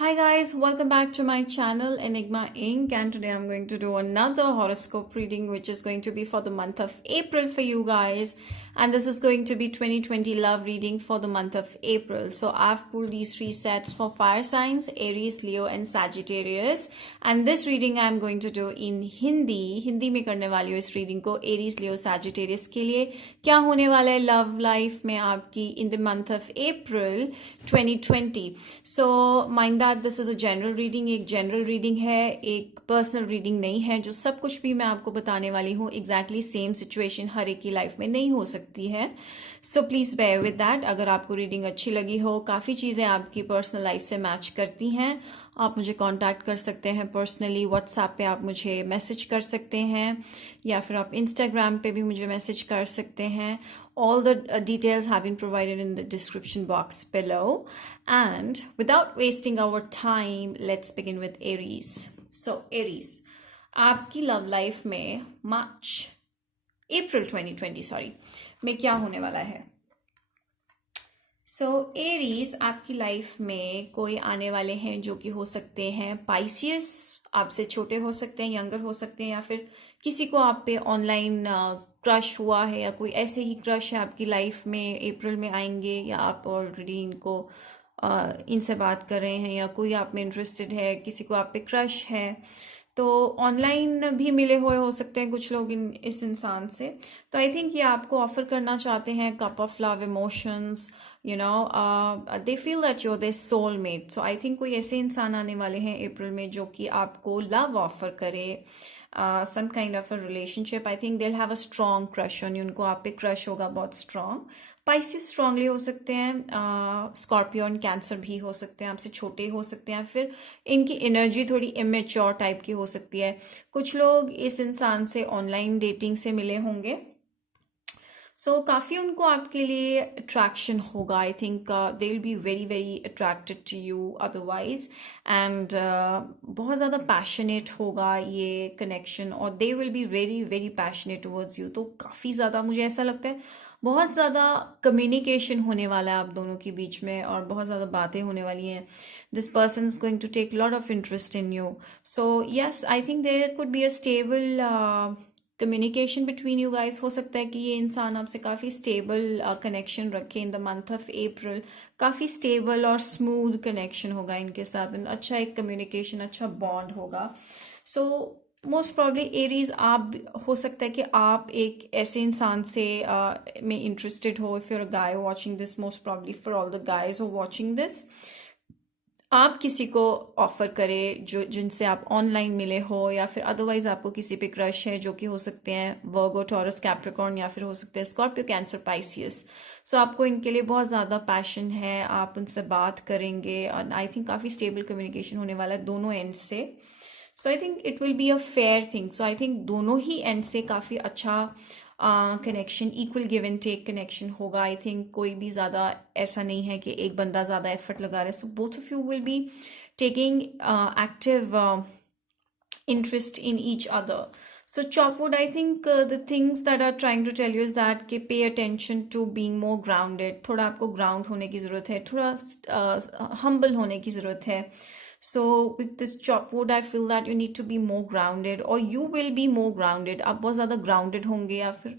Hi guys, welcome back to my channel Enigma Inc. And today I'm going to do another horoscope reading which is going to be for the month of April for you guys. And this is going to be 2020 love reading for the month of April. So I've pulled these three sets for fire signs, Aries, Leo and Sagittarius. And this reading I'm going to do in Hindi. Hindi में करने वाली हूँ इस reading को Aries Leo Sagittarius के लिए क्या होने वाला है लव लाइफ में आपकी इन the month of April 2020. So mind that this is a general reading. एक जनरल रीडिंग है, एक पर्सनल रीडिंग नहीं है. जो सब कुछ भी मैं आपको बताने वाली हूँ एग्जैक्टली सेम सिचुएशन हर एक की लाइफ में नहीं हो सकती है. So please bear with that. अगर आपको रीडिंग अच्छी लगी हो, काफ़ी चीज़ें आपकी पर्सनल लाइफ से मैच करती हैं, आप मुझे कांटेक्ट कर सकते हैं पर्सनली. व्हाट्सएप पे आप मुझे मैसेज कर सकते हैं या फिर आप इंस्टाग्राम पे भी मुझे मैसेज कर सकते हैं. All the details have been provided in the description box below. And without wasting our time, let's begin with Aries. So Aries, आपकी लव लाइफ में अप्रैल 2020 में क्या होने वाला है. सो एरीज, आपकी लाइफ में कोई आने वाले हैं जो कि हो सकते हैं पाइसियस, आपसे छोटे हो सकते हैं, यंगर हो सकते हैं, या फिर किसी को आप पे ऑनलाइन क्रश हुआ है या कोई ऐसे ही क्रश है आपकी लाइफ में अप्रैल में आएंगे, या आप ऑलरेडी इनसे बात कर रहे हैं, या कोई आप में इंटरेस्टेड है, किसी को आप पे क्रश है. तो ऑनलाइन भी मिले हुए हो सकते हैं कुछ लोग इस इंसान से. तो आई थिंक ये आपको ऑफर करना चाहते हैं cup of love emotions. They feel that you're their soulmate. So I think कोई ऐसे इंसान आने वाले हैं अप्रैल में जो कि आपको लव ऑफर करे, some kind of a relationship. I think they have a strong crush on you. उनको आप पे क्रश होगा बहुत स्ट्रॉन्ग. पाइसिस स्ट्रांगली हो सकते हैं, स्कॉर्पियो एंड कैंसर भी हो सकते हैं, आपसे छोटे हो सकते हैं, फिर इनकी एनर्जी थोड़ी इमेच्योर टाइप की हो सकती है. कुछ लोग इस इंसान से ऑनलाइन डेटिंग से मिले होंगे. सो काफ़ी उनको आपके लिए अट्रैक्शन होगा. I think they will be very very attracted to you otherwise. And बहुत ज़्यादा पैशनेट होगा ये कनेक्शन, और they will be very very passionate towards you. तो काफ़ी ज़्यादा मुझे ऐसा लगता है बहुत ज़्यादा कम्युनिकेशन होने वाला है आप दोनों के बीच में, और बहुत ज़्यादा बातें होने वाली हैं. This person is going to take lot of interest in you. So yes, I think there could be a stable communication between you guys. हो सकता है कि ये इंसान आपसे काफ़ी स्टेबल कनेक्शन रखे इन द मंथ ऑफ अप्रैल. काफ़ी स्टेबल और स्मूथ कनेक्शन होगा इनके साथ, अच्छा एक कम्युनिकेशन, अच्छा बॉन्ड होगा. सो मोस्ट प्रॉब्ली एरीज, आप हो सकता है कि आप एक ऐसे इंसान से में इंटरेस्टेड हो. If you're a guy watching this, most probably for all the guys who watching this, आप किसी को ऑफर करें जो जिनसे आप ऑनलाइन मिले हो, या फिर अदरवाइज आपको किसी पे क्रश है जो कि हो सकते हैं वर्गो, टॉरस, कैप्रिकॉर्न, या फिर हो सकते हैं स्कॉर्पियो, कैंसर, पाइसियस. सो आपको इनके लिए बहुत ज़्यादा पैशन है, आप उनसे बात करेंगे, और आई थिंक काफ़ी स्टेबल कम्युनिकेशन होने वाला है दोनों एंड से. So I think it will be a fair thing. So I think दोनों ही एंड से काफ़ी अच्छा connection, equal give and take connection होगा. आई थिंक कोई भी ज़्यादा ऐसा नहीं है कि एक बंदा ज़्यादा एफर्ट लगा रहा है. So both of you will be taking active interest in each other. So Chopwood, I think the things that are trying to tell you is that कि pay attention to being more grounded. थोड़ा आपको ground होने की ज़रूरत है, थोड़ा humble होने की ज़रूरत है. So with this Chopwood, I feel that you need to be more grounded, or you will be more grounded. आप बहुत ज़्यादा grounded होंगे, या फिर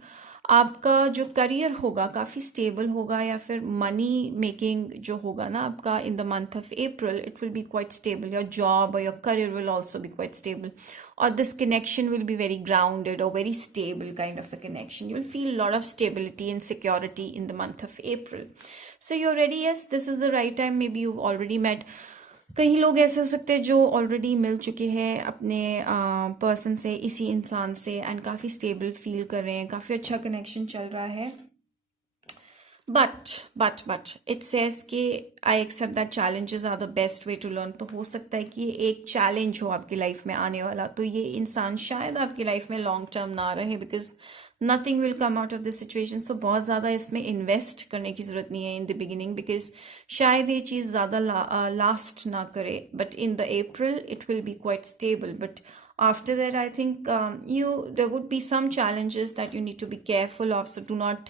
आपका जो करियर होगा काफ़ी स्टेबल होगा, या फिर मनी मेकिंग जो होगा ना आपका in the month of April, it will be quite stable. Your job और your career will also be quite stable, or this connection will be very grounded or very stable kind of a connection. You will feel a lot of stability and security in the month of April. So you're ready. Yes, this is the right time. Maybe you've already met. कई लोग ऐसे हो सकते हैं जो already मिल चुके हैं अपने पर्सन से, इसी इंसान से, एंड काफ़ी स्टेबल फील कर रहे हैं, काफ़ी अच्छा कनेक्शन चल रहा है. बट इट सेज कि I accept that challenges are the best way to learn. तो हो सकता है कि ये एक चैलेंज हो आपकी लाइफ में आने वाला. तो ये इंसान शायद आपकी लाइफ में लॉन्ग टर्म ना रहे, because nothing will come out of this situation. So बहुत ज़्यादा इसमें इन्वेस्ट करने की ज़रूरत नहीं है इन द बिगिनिंग, बिकॉज शायद ये चीज़ ज़्यादा लास्ट ना करे. But in the April it will be quite stable. But after that, I think there would be some challenges that you need to be careful of. So do not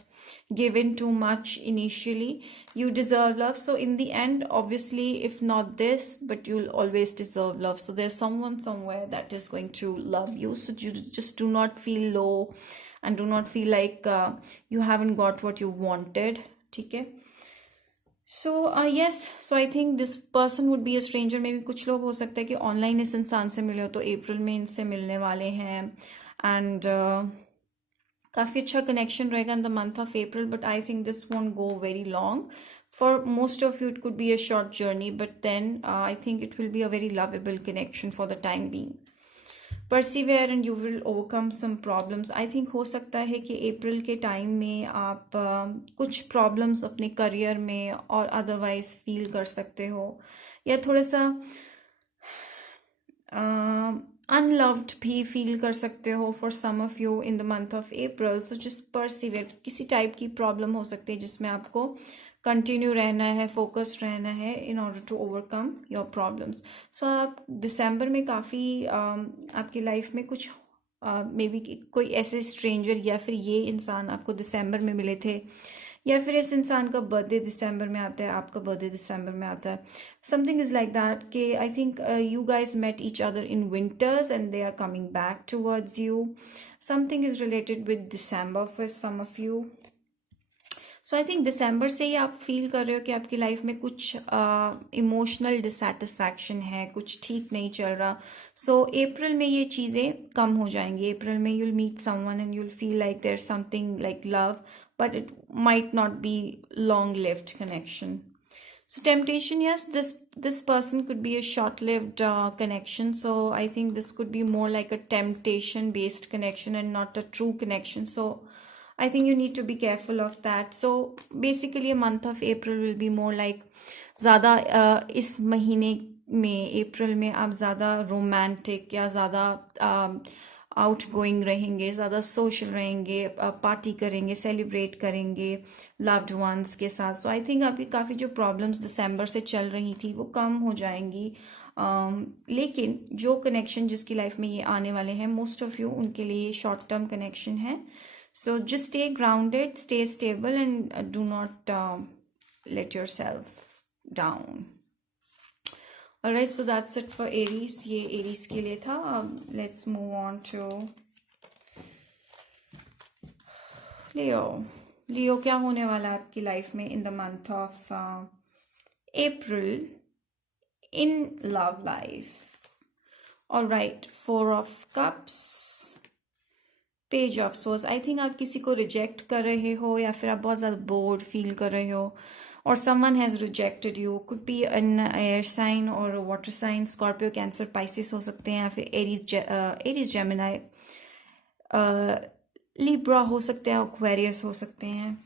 given too much initially. You deserve love, so in the end, obviously, if not this, but you'll always deserve love. So there's someone somewhere that is going to love you, so you just do not feel low and do not feel like you haven't got what you wanted. Okay. So yes, so I think this person would be a stranger. May be कुछ लोग हो सकता है कि online इस इंसान से मिले हो, तो अप्रैल में इनसे मिलने वाले हैं। एंड काफ़ी अच्छा कनेक्शन रहेगा in the month of April, but I think this won't go very long. For most of you it could be a short journey, but then I think it will be a very lovable connection for the time being. Persevere and you will overcome some problems. I think हो सकता है कि अप्रैल के time में आप कुछ problems अपने career में और अदरवाइज फील कर सकते हो, या थोड़ा सा अनलव्ड भी फील कर सकते हो for some of you in the month of April. So just persevere. किसी टाइप की प्रॉब्लम हो सकती है जिसमें आपको कंटिन्यू रहना है, फोकस्ड रहना है in order to overcome your problems. So आप दिसंबर में काफ़ी आपकी लाइफ में कुछ मे बी कोई ऐसे स्ट्रेंजर या फिर ये इंसान आपको दिसंबर में मिले थे, या फिर इस इंसान का बर्थडे दिसंबर में आता है, आपका बर्थडे दिसंबर में आता है। समथिंग इज लाइक दैट कि I think you guys met each other in winters and they are coming back towards you. Something is related with December for some of you. So I think दिसंबर से ही आप feel कर रहे हो कि आपकी लाइफ में कुछ इमोशनल डिससेटिस्फैक्शन है, कुछ ठीक नहीं चल रहा। सो अप्रैल में ये चीज़ें कम हो जाएंगी। अप्रैल में you'll meet someone and you'll feel like there something like love, but it might not be long-lived connection. So temptation, yes, this person could be a short-lived connection. So I think this could be more like a temptation-based connection and not a true connection. So I think you need to be careful of that. So basically a month of April will be more like ज़्यादा इस महीने में अप्रैल में आप ज़्यादा romantic या ज़्यादा out going रहेंगे, ज़्यादा सोशल रहेंगे, पार्टी करेंगे, सेलिब्रेट करेंगे लव्ड वंस के साथ। सो आई थिंक आपकी काफ़ी जो प्रॉब्लम्स दिसंबर से चल रही थी वो कम हो जाएंगी। लेकिन जो कनेक्शन जिसकी लाइफ में ये आने वाले हैं, मोस्ट ऑफ यू उनके लिए शॉर्ट टर्म कनेक्शन है। So just stay grounded, stay stable and do not let your self down. Alright, so that's it for Aries. ये Aries के लिए था। Let's move on to Leo. Leo क्या होने वाला है आपकी लाइफ में in the month of April in love life? Alright, 4 of Cups, Page of Swords. I think आप किसी को रिजेक्ट कर रहे हो, या फिर आप बहुत ज़्यादा बोर्ड फील कर रहे हो, or someone has rejected you. Could be an air sign or a water sign, Scorpio, Cancer, Pisces हो सकते हैं, या फिर Aries, Gemini, Libra हो सकते हैं, Aquarius हो सकते हैं।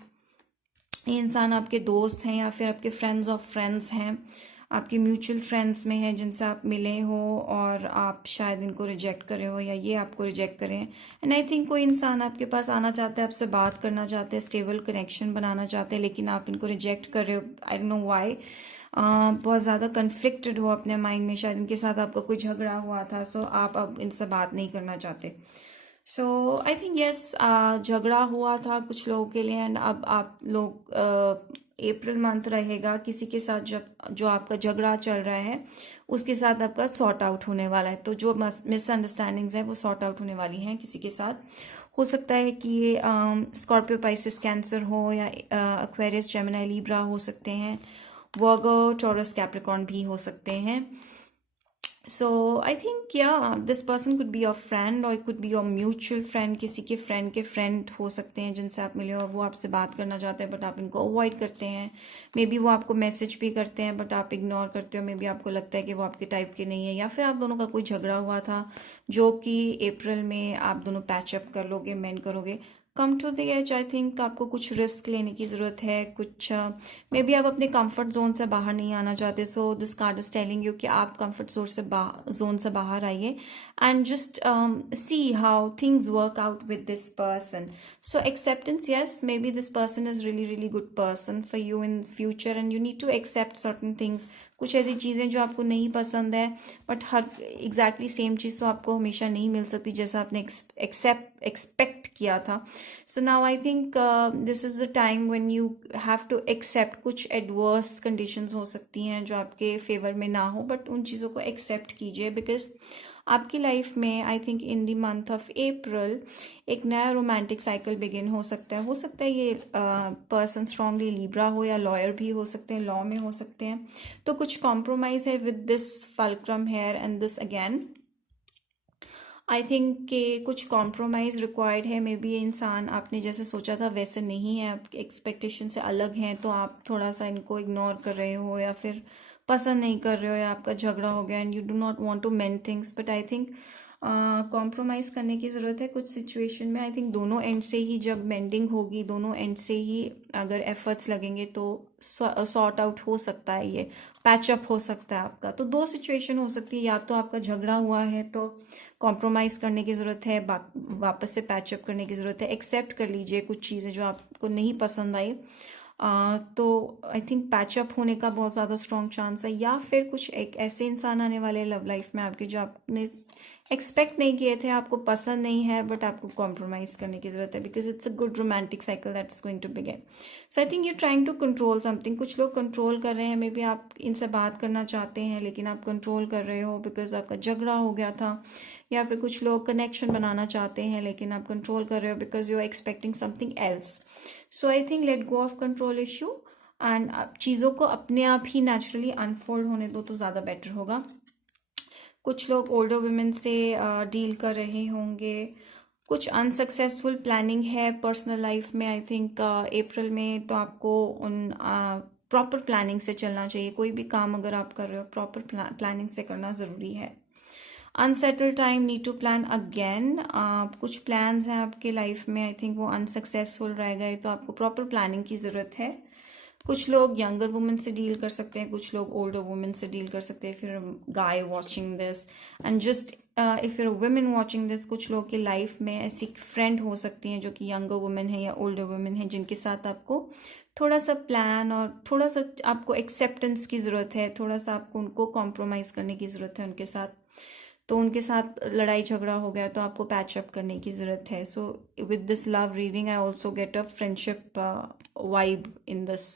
ये इंसान आपके दोस्त हैं या फिर आपके फ्रेंड्स ऑफ फ्रेंड्स हैं, आपके म्यूचुअल फ्रेंड्स में हैं जिनसे आप मिले हो और आप शायद इनको रिजेक्ट कर रहे हो या ये आपको रिजेक्ट करें। एंड आई थिंक कोई इंसान आपके पास आना चाहता है, आपसे बात करना चाहते हैं, स्टेबल कनेक्शन बनाना चाहते हैं, लेकिन आप इनको रिजेक्ट कर रहे हो। I don't know why. बहुत ज़्यादा कन्फ्लिक्टेड हो अपने माइंड में, शायद इनके साथ आपका कोई झगड़ा हुआ था। सो आप अब इनसे बात नहीं करना चाहते। सो आई थिंक यस, झगड़ा हुआ था कुछ लोगों के लिए, एंड अब आप लोग अप्रैल मंथ रहेगा किसी के साथ जो आपका झगड़ा चल रहा है उसके साथ आपका सॉर्ट आउट होने वाला है। तो जो मिसअंडरस्टैंडिंग्स हैं वो सॉर्ट आउट होने वाली हैं किसी के साथ। हो सकता है कि ये स्कॉर्पियो, पाइसेस, कैंसर हो, या एक्वेरियस, जेमिनी, लीब्रा हो सकते हैं, वर्गो, टॉरस, कैप्रिकॉर्न भी हो सकते हैं। So I think this person could be your friend और could be your mutual friend. किसी के फ्रेंड हो सकते हैं जिनसे आप मिले हो, वो आपसे बात करना चाहते हैं बट आप इनको अवॉइड करते हैं। मे बी वो आपको मैसेज भी करते हैं बट आप इग्नोर करते हो। मे बी आपको लगता है कि वो आपके टाइप के नहीं है, या फिर आप दोनों का कोई झगड़ा हुआ था जो कि अप्रैल में आप दोनों पैचअप कर लोगे, मेंड करोगे। Come to the edge, I think आपको कुछ रिस्क लेने की ज़रूरत है। कुछ मे बी आप अपने कंफर्ट जोन से बाहर नहीं आना चाहते। So this card is telling you कि आप कंफर्ट जोन से बाहर आइए and just see how things work out with this person. So acceptance, yes, maybe this person is really good person for you in future and you need to accept certain things. कुछ ऐसी चीज़ें जो आपको नहीं पसंद है, but her exactly same चीज़ तो आपको हमेशा नहीं मिल सकती जैसा आपने एक्सपेक्ट किया था। So now I think this is the time when you have to accept कुछ एडवर्स कंडीशंस हो सकती हैं जो आपके फेवर में ना हो, बट उन चीज़ों को एक्सेप्ट कीजिए, बिकॉज आपकी लाइफ में I think in the month of अप्रैल एक नया रोमांटिक साइकिल बिगिन हो सकता है ये पर्सन स्ट्रांगली लिब्रा हो या लॉयर भी हो सकते हैं, लॉ में हो सकते हैं। तो कुछ कॉम्प्रोमाइज़ है with this fulcrum here and this again I think कि कुछ कॉम्प्रोमाइज़ रिक्वायर्ड है। मे बी ये इंसान आपने जैसे सोचा था वैसे नहीं है, आपके एक्सपेक्टेशन से अलग हैं, तो आप थोड़ा सा इनको इग्नोर कर रहे हो या फिर पसंद नहीं कर रहे हो, या आपका झगड़ा हो गया and you do not want to mend things. But I think compromise करने की ज़रूरत है कुछ सिचुएशन में। आई थिंक दोनों एंड से ही जब मेंडिंग होगी, दोनों एंड से ही अगर एफर्ट्स लगेंगे तो सॉर्ट आउट हो सकता है, ये पैचअप हो सकता है आपका। तो दो सिचुएशन हो सकती है, या तो आपका झगड़ा हुआ है तो कॉम्प्रोमाइज़ करने की ज़रूरत है, वापस से पैचअप करने की ज़रूरत है, एक्सेप्ट कर लीजिए कुछ चीज़ें जो आपको नहीं पसंद आई। तो आई थिंक पैचअप होने का बहुत ज़्यादा स्ट्रॉन्ग चांस है, या फिर कुछ एक ऐसे इंसान आने वाले लव लाइफ में आपके जो आपने एक्सपेक्ट नहीं किए थे, आपको पसंद नहीं है, बट आपको कॉम्प्रोमाइज़ करने की ज़रूरत है, because it's a good romantic cycle that is going to begin. So I think you trying to control something. कुछ लोग कंट्रोल कर रहे हैं, मे बी आप इनसे बात करना चाहते हैं लेकिन आप कंट्रोल कर रहे हो बिकॉज आपका झगड़ा हो गया था, या फिर कुछ लोग कनेक्शन बनाना चाहते हैं लेकिन आप कंट्रोल कर रहे हो because you are expecting something else. So I think let go of control issue and चीज़ों को अपने आप ही नेचुरली अनफोल्ड होने दो तो ज़्यादा बेटर होगा। कुछ लोग ओल्डर वुमेन से डील कर रहे होंगे, कुछ अनसक्सेसफुल प्लानिंग है पर्सनल लाइफ में आई थिंक अप्रैल में, तो आपको उन प्रॉपर प्लानिंग से चलना चाहिए। कोई भी काम अगर आप कर रहे हो प्रॉपर प्लानिंग से करना ज़रूरी है। Unsettled time, need to plan again. कुछ प्लान्स हैं आपके लाइफ में, आई थिंक वो अनसक्सेसफुल रह गए, तो आपको प्रॉपर प्लानिंग की ज़रूरत है। कुछ लोग यंगर वुमेन से डील कर सकते हैं, कुछ लोग ओल्डर वुमेन से डील कर सकते हैं। फिर guy watching this and just if you're women watching this, कुछ लोग की लाइफ में ऐसी फ्रेंड हो सकती हैं जो कि यंगर वुमेन है या ओल्डर वुमेन है, जिनके साथ आपको थोड़ा सा प्लान और थोड़ा सा आपको एक्सेप्टेंस की ज़रूरत है, थोड़ा सा आपको उनको कॉम्प्रोमाइज़ करने की ज़रूरत है उनके साथ। तो उनके साथ लड़ाई झगड़ा हो गया तो आपको पैचअप करने की ज़रूरत है। So with this love reading I also get a friendship vibe in this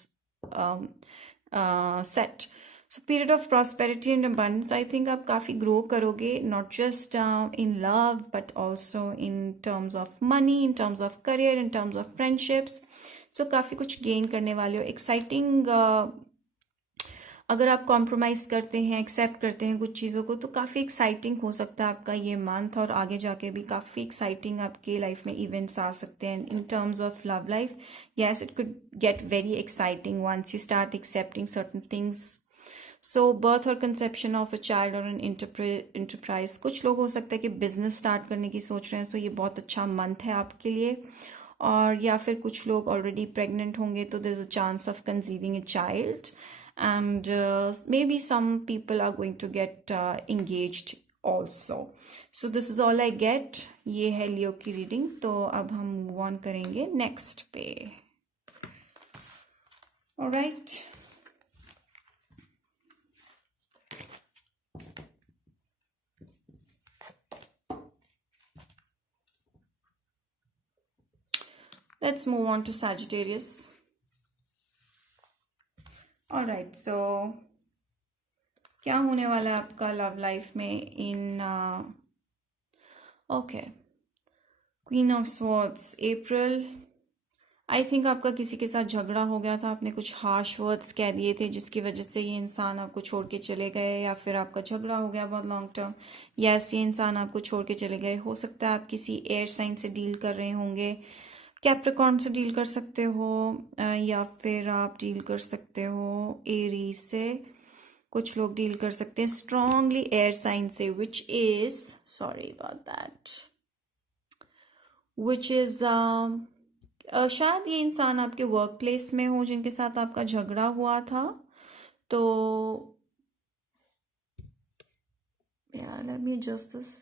set. So period of prosperity and abundance, I think आप काफ़ी ग्रो करोगे, not just in love but also in terms of money, in terms of career, in terms of friendships. So काफ़ी कुछ gain करने वाले हो। Exciting, अगर आप कॉम्प्रोमाइज़ करते हैं, एक्सेप्ट करते हैं कुछ चीज़ों को, तो काफ़ी एक्साइटिंग हो सकता है आपका ये मंथ, और आगे जाके भी काफ़ी एक्साइटिंग आपके लाइफ में इवेंट्स आ सकते हैं in terms of love life. Yes, it could get very exciting once you start accepting certain things. So birth और कंसेप्शन ऑफ अ चाइल्ड और एन इंटरप्राइज, कुछ लोग हो सकता है कि बिजनेस स्टार्ट करने की सोच रहे हैं, सो ये बहुत अच्छा मंथ है आपके लिए। और या फिर कुछ लोग ऑलरेडी प्रेग्नेंट होंगे तो there is a chance of conceiving a child, and maybe some people are going to get engaged also. So this is all I get. ये है लियो की रीडिंग। तो अब हम मूव ऑन करेंगे नेक्स्ट पे। Alright, let's move on to Sagittarius. Alright, so क्या होने वाला है आपका लव लाइफ में in okay, queen of swords, April. I think आपका किसी के साथ झगड़ा हो गया था, आपने कुछ हार्श वर्ड्स कह दिए थे जिसकी वजह से ये इंसान आपको छोड़ के चले गए, या फिर आपका झगड़ा हो गया बहुत लॉन्ग टर्म। यस, ये इंसान आपको छोड़ के चले गए। हो सकता है आप किसी एयर साइन से डील कर रहे होंगे, कैप्रिकॉर्न से डील कर सकते हो, या फिर आप डील कर सकते हो एरीज से। कुछ लोग डील कर सकते हैं स्ट्रांगली एयर साइन से, which is sorry about that, which is शायद ये इंसान आपके वर्क प्लेस में हो जिनके साथ आपका झगड़ा हुआ था। तो let me adjust this.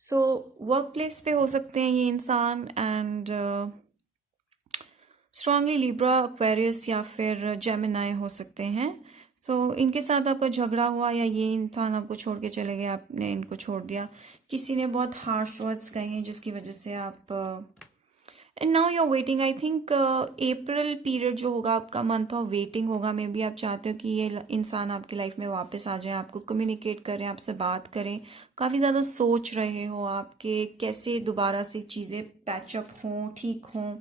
So work place पे हो सकते हैं ये इंसान, एंड स्ट्रांगली लिब्रा, एक्वेरियस या फिर जेमिनाई हो सकते हैं। इनके साथ आपका झगड़ा हुआ या ये इंसान आपको छोड़ के चले गए, आपने इनको छोड़ दिया, किसी ने बहुत हार्श वर्ड्स कहे हैं जिसकी वजह से आप and now you are waiting. I think April period जो होगा आपका मंथ ऑफ वेटिंग होगा। मे बी आप चाहते हो कि ये इंसान आपकी लाइफ में वापस आ जाए, आपको कम्युनिकेट करें, आपसे बात करें। काफ़ी ज़्यादा सोच रहे हो आपके कैसे दोबारा से चीज़ें पैचअप हों, ठीक हों।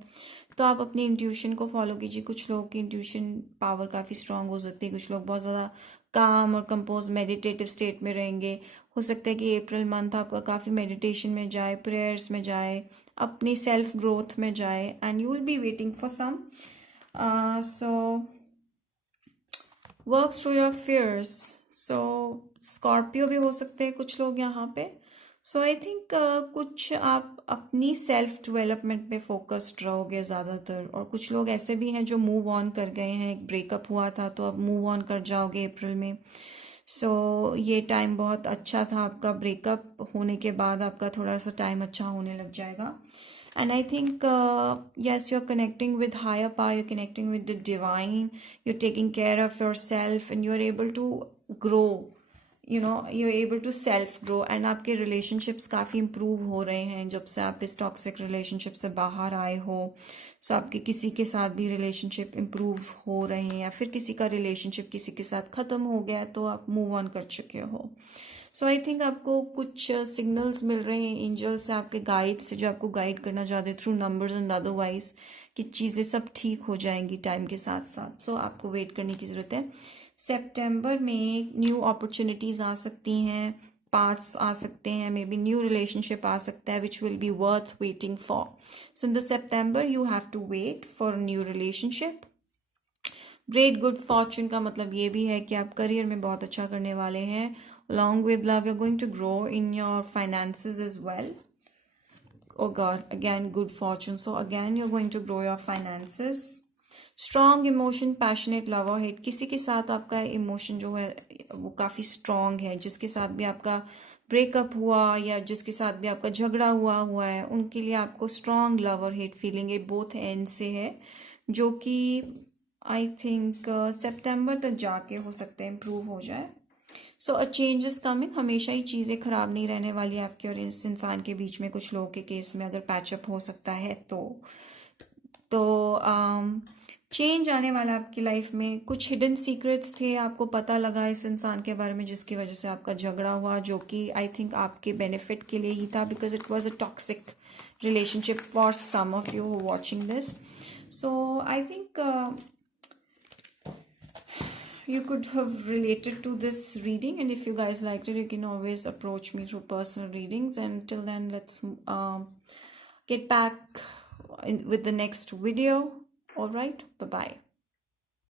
तो आप अपनी इंट्यूशन को फॉलो कीजिए। कुछ लोगों की इंट्यूशन पावर काफ़ी स्ट्रांग हो सकती है, कुछ लोग बहुत ज़्यादा काम और कंपोज मेडिटेटिव स्टेट में रहेंगे। हो सकता है कि अप्रैल मंथ आपका काफ़ी मेडिटेशन में जाए, प्रेयर्स में जाए, अपनी सेल्फ ग्रोथ में जाए, and you will be waiting for some so work through your fears. So Scorpio भी हो सकते हैं कुछ लोग यहाँ पे। सो आई थिंक कुछ आप अपनी सेल्फ डेवलपमेंट पे फोकस्ड रहोगे ज़्यादातर, और कुछ लोग ऐसे भी हैं जो मूव ऑन कर गए हैं। एक ब्रेकअप हुआ था तो अब मूव ऑन कर जाओगे अप्रैल में। ये टाइम बहुत अच्छा था आपका। ब्रेकअप होने के बाद आपका थोड़ा सा टाइम अच्छा होने लग जाएगा। And I think, yes, you're connecting with higher power, you're connecting with the divine, you're taking care of yourself, and you're able to grow. You're able to self grow, and आपके relationships काफ़ी improve हो रहे हैं जब से आप इस toxic relationship से बाहर आए हो। आपके किसी के साथ भी relationship improve हो रहे हैं, या फिर किसी का relationship किसी के साथ ख़त्म हो गया तो आप move on कर चुके हो। आई थिंक आपको कुछ सिग्नल्स मिल रहे हैं एंजल से, आपके गाइड से, जो आपको गाइड करना चाहते हैं थ्रू नंबर्स एंड अदरवाइज, कि चीज़ें सब ठीक हो जाएंगी टाइम के साथ साथ। आपको वेट करने की ज़रूरत है। सितंबर में न्यू अपॉर्चुनिटीज़ आ सकती हैं, पाथ्स आ सकते हैं, मे बी न्यू रिलेशनशिप आ सकता है which will be worth waiting for. In the September you have to wait for new relationship. Great good fortune का मतलब ये भी है कि आप करियर में बहुत अच्छा करने वाले हैं। Along with love, you're going to grow in your finances as well. Oh God, again, good fortune. So again, you're going to grow your finances. Strong emotion, passionate lover, hate. किसी के साथ आपका इमोशन जो है वो काफ़ी strong है, जिसके साथ भी आपका ब्रेकअप हुआ या जिसके साथ भी आपका झगड़ा हुआ है, उनके लिए आपको स्ट्रांग लवर हेट फीलिंग है, बोथ एंड से है, जो कि आई थिंक सितंबर तक जाके हो सकते हैं इम्प्रूव हो जाए। A change is coming. हमेशा ही चीज़ें खराब नहीं रहने वाली आपके और इस इंसान के बीच में। कुछ लोगों के केस में अगर पैचअप हो सकता है तो चेंज आने वाला आपकी लाइफ में। कुछ हिडन सीक्रेट्स थे, आपको पता लगा इस इंसान के बारे में जिसकी वजह से आपका झगड़ा हुआ, जो कि आई थिंक आपके बेनिफिट के लिए ही था, because it was a toxic relationship for some of you watching this. I think you could have related to this reading, and if you guys liked it, you can always approach me through personal readings. And till then, let's get back with the next video. All right, bye bye.